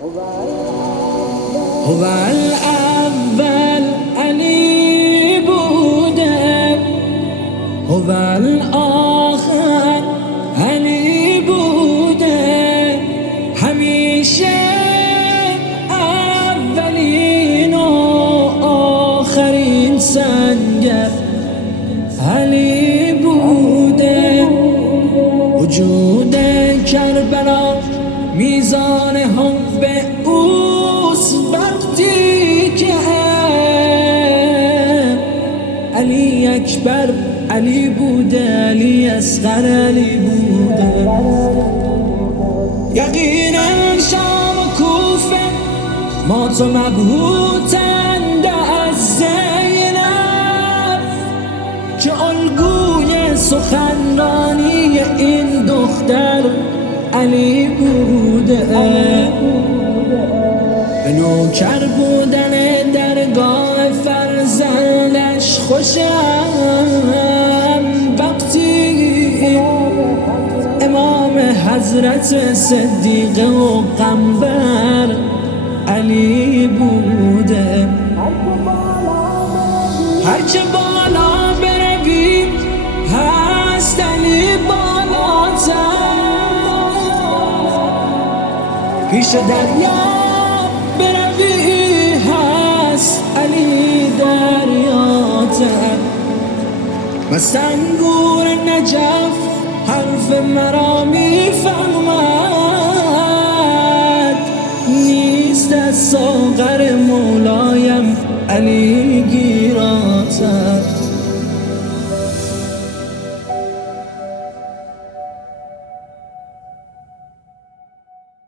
هو الاول علی بوده، هو الاخر علی بوده، همیشه اولین و آخرین سنگر علی بوده. وجود کربلا میزان حب اوست، وقتی که علی اکبر علی بوده، علی اصغر علی بوده. یقینا شام و کوفه مات و مبهوتند از زینب، که الگوی سخنرانی این دختر علی بوده. به نوکر بودن درگاه فرزندش خوشم، وقتی امام حضرت صدیق و قنبر علی بوده. هرچه بالا برویم هست علی بالاتر، پیش دریا بروی هست علی دریاتر. مست انگور نجف حرف مرا میفهمد، نیست از ساغر مولایم علی